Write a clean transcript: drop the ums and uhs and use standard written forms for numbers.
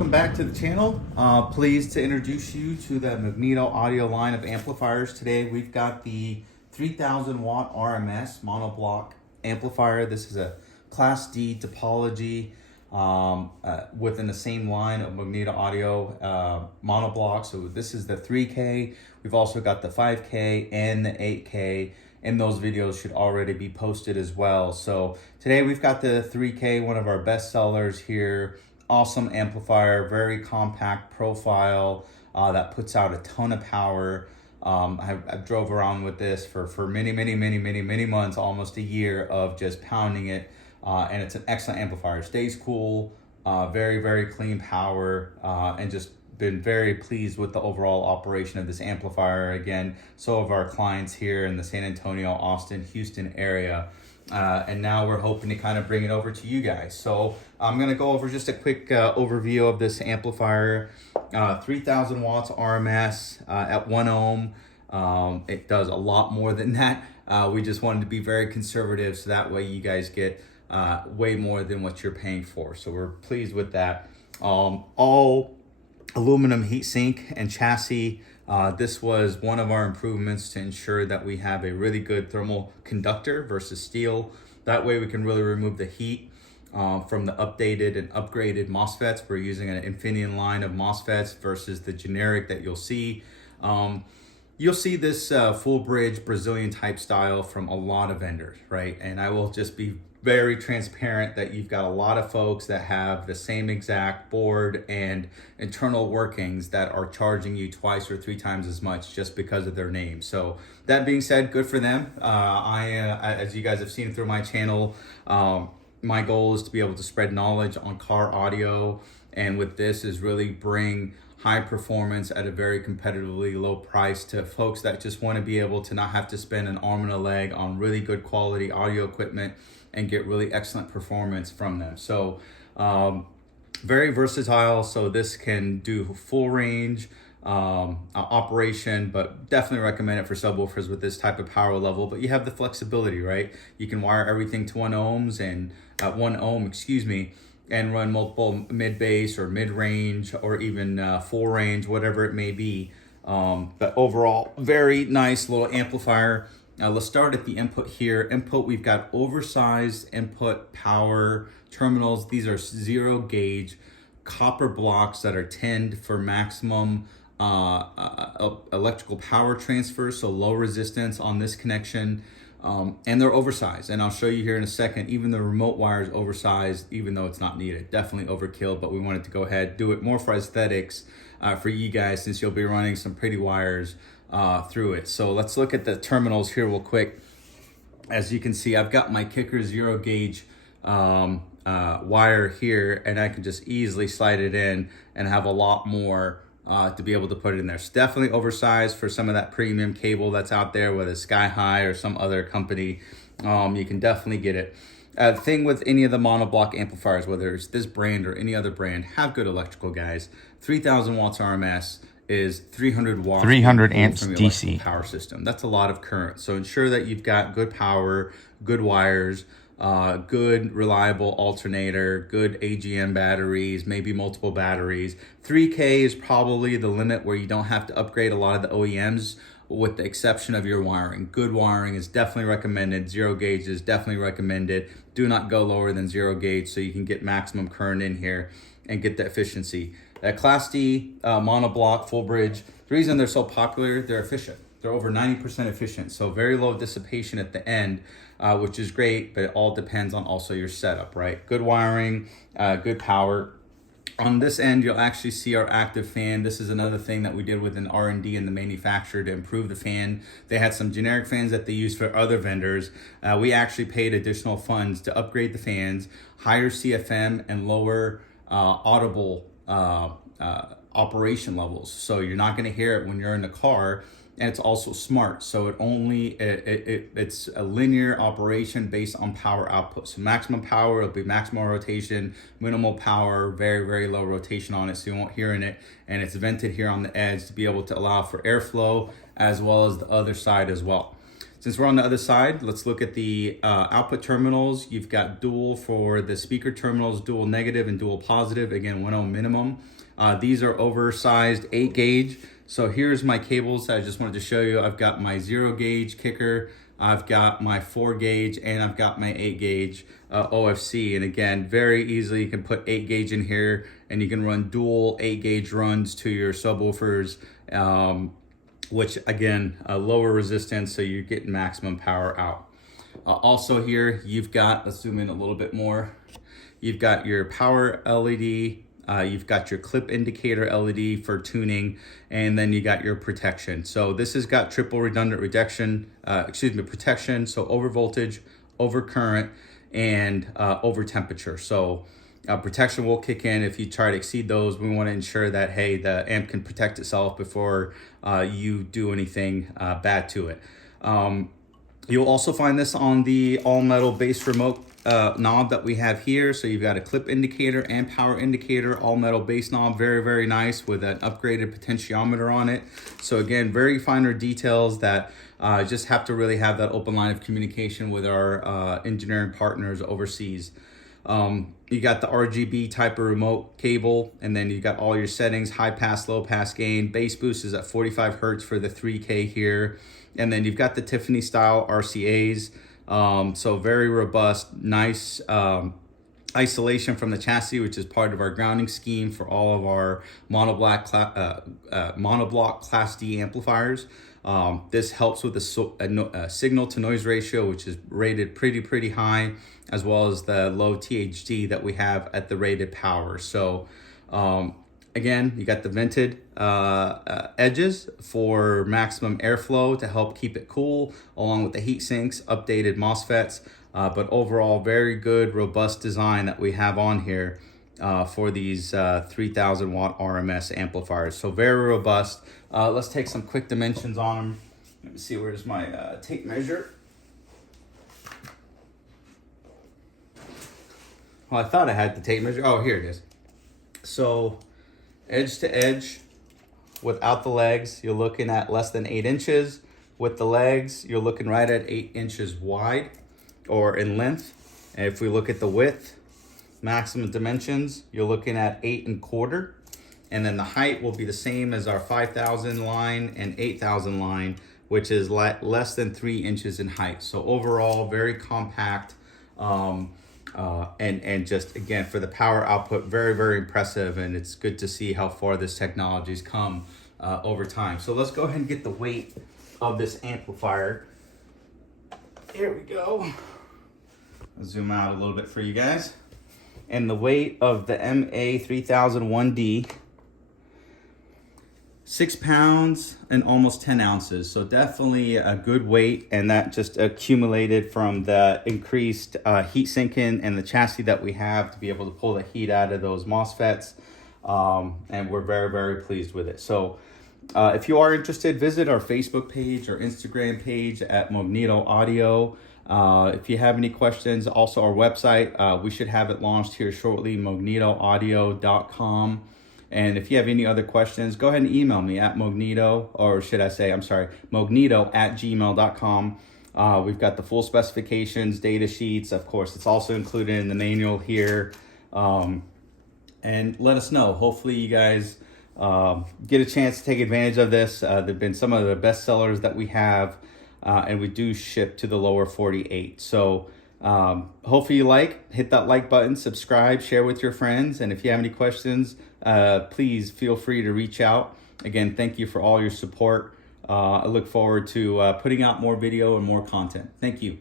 welcome back to the channel. Pleased to introduce you to the Moegneto audio line of amplifiers. Today we've got the 3000 watt RMS monoblock amplifier. This is a Class D topology within the same line of Moegneto audio monoblock. So this is the 3K. We've also got the 5K and the 8K. And those videos should already be posted as well. So today we've got the 3K, one of our best sellers here. Awesome amplifier, very compact profile that puts out a ton of power. I drove around with this for many months, almost a year of just pounding it. And it's an excellent amplifier. Stays cool, very clean power, and just been very pleased with the overall operation of this amplifier. Again, so have our clients here in the San Antonio, Austin, Houston area. And now we're hoping to kind of bring it over to you guys. So I'm going to go over just a quick overview of this amplifier. 3000 watts RMS at 1 ohm. It does a lot more than that. We just wanted to be very conservative so that way you guys get way more than what you're paying for. So we're pleased with that. All aluminum heatsink and chassis. This was one of our improvements to ensure that we have a really good thermal conductor versus steel. That way we can really remove the heat from the updated and upgraded MOSFETs. We're using an Infineon line of MOSFETs versus the generic that you'll see. You'll see this full bridge Brazilian type style from a lot of vendors, right? And I will just be very transparent that you've got a lot of folks that have the same exact board and internal workings that are charging you twice or three times as much just because of their name. So that being said, good for them. As you guys have seen through my channel, my goal is to be able to spread knowledge on car audio, and with this is really bring high performance at a very competitively low price to folks that just want to be able to not have to spend an arm and a leg on really good quality audio equipment and get really excellent performance from them. So very versatile. So this can do full range operation, but definitely recommend it for subwoofers with this type of power level. But you have the flexibility, right? You can wire everything to 1 ohms and 1 ohm, excuse me, and run multiple mid-bass or mid-range or even full range, whatever it may be. But overall, very nice little amplifier. Let's start at the input here. Input, we've got oversized input power terminals. These are 0 gauge copper blocks that are tinned for maximum electrical power transfer, so low resistance on this connection. And they're oversized, and I'll show you here in a second. Even the remote wire is oversized, even though it's not needed. Definitely overkill, but we wanted to go ahead, do it more for aesthetics for you guys, since you'll be running some pretty wires through it. So let's look at the terminals here real quick. As you can see, I've got my kicker 0 gauge wire here, and I can just easily slide it in and have a lot more to be able to put it in there. It's definitely oversized for some of that premium cable that's out there, whether it's Sky High or some other company. You can definitely get it. The thing with any of the monoblock amplifiers, whether it's this brand or any other brand, have good electrical, guys. 3000 watts RMS is 300 watts, 300 amps from your DC power system. That's a lot of current. So ensure that you've got good power, good wires, good reliable alternator, good AGM batteries, maybe multiple batteries. 3K is probably the limit where you don't have to upgrade a lot of the OEMs, with the exception of your wiring. Good wiring is definitely recommended. 0 gauge is definitely recommended. Do not go lower than 0 gauge so you can get maximum current in here and get the efficiency. That Class D monoblock full bridge, the reason they're so popular, they're efficient. They're over 90% efficient, so very low dissipation at the end, which is great, but it all depends on also your setup, right? Good wiring, good power. On this end, you'll actually see our active fan. This is another thing that we did with an R&D in the manufacturer to improve the fan. They had some generic fans that they used for other vendors. We actually paid additional funds to upgrade the fans, higher CFM and lower audible operation levels. So you're not gonna hear it when you're in the car. And it's also smart, so it's a linear operation based on power output. So maximum power, it'll be maximum rotation, minimal power, very low rotation on it, so you won't hear in it. And it's vented here on the edge to be able to allow for airflow, as well as the other side as well. Since we're on the other side, let's look at the output terminals. You've got dual for the speaker terminals, dual negative and dual positive, again 1 ohm minimum. These are oversized 8 gauge. So here's my cables I just wanted to show you. I've got my 0 gauge kicker, I've got my 4 gauge, and I've got my 8 gauge OFC. And again, very easily you can put 8 gauge in here and you can run dual 8 gauge runs to your subwoofers, which again, lower resistance, so you're getting maximum power out. Also here, you've got, let's zoom in a little bit more. You've got your power LED, you've got your clip indicator LED for tuning, and then you got your protection. So this has got triple redundant protection, so over voltage, over current, and over temperature. So protection will kick in if you try to exceed those. We want to ensure that, hey, the amp can protect itself before you do anything bad to it. You'll also find this on the all metal base remote knob that we have here. So you've got a clip indicator and power indicator, all metal base knob, very, very nice with an upgraded potentiometer on it. So again, very finer details that just have to really have that open line of communication with our engineering partners overseas. You got the RGB type of remote cable, and then you got all your settings, high pass, low pass gain. Bass boost is at 45 Hertz for the 3K here. And then you've got the Tiffany style RCAs. So very robust, nice isolation from the chassis, which is part of our grounding scheme for all of our monoblock Class D amplifiers. This helps with the signal to noise ratio, which is rated pretty high, as well as the low THD that we have at the rated power. So again, you got the vented edges for maximum airflow to help keep it cool, along with the heat sinks, updated MOSFETs, but overall very good, robust design that we have on here for these 3000 watt RMS amplifiers. So very robust. Let's take some quick dimensions on them. Let me see, where's my tape measure? Well, I thought I had the tape measure. Oh, here it is. So edge to edge, without the legs, you're looking at less than 8 inches. With the legs, you're looking right at 8 inches wide or in length. And if we look at the width, maximum dimensions, you're looking at 8 1/4. And then the height will be the same as our 5000 line and 8000 line, which is less than 3 inches in height. So overall, very compact, and just again, for the power output, very, very impressive. And it's good to see how far this technology's come over time. So let's go ahead and get the weight of this amplifier. Here we go. I'll zoom out a little bit for you guys. And the weight of the MA3000.1D, 6 pounds and almost 10 ounces. So definitely a good weight, and that just accumulated from the increased heat sinking and the chassis that we have to be able to pull the heat out of those MOSFETs. And we're very, very pleased with it. So if you are interested, visit our Facebook page or Instagram page at Moegneto Audio. If you have any questions, also our website, we should have it launched here shortly, moegnetoaudio.com. And if you have any other questions, go ahead and email me at moegneto@gmail.com. We've got the full specifications, data sheets. Of course, it's also included in the manual here. And let us know. Hopefully you guys get a chance to take advantage of this. They've been some of the best sellers that we have, and we do ship to the lower 48. So hopefully you hit that like button, subscribe, share with your friends. And if you have any questions, please feel free to reach out. Again, thank you for all your support. I look forward to putting out more video and more content. Thank you.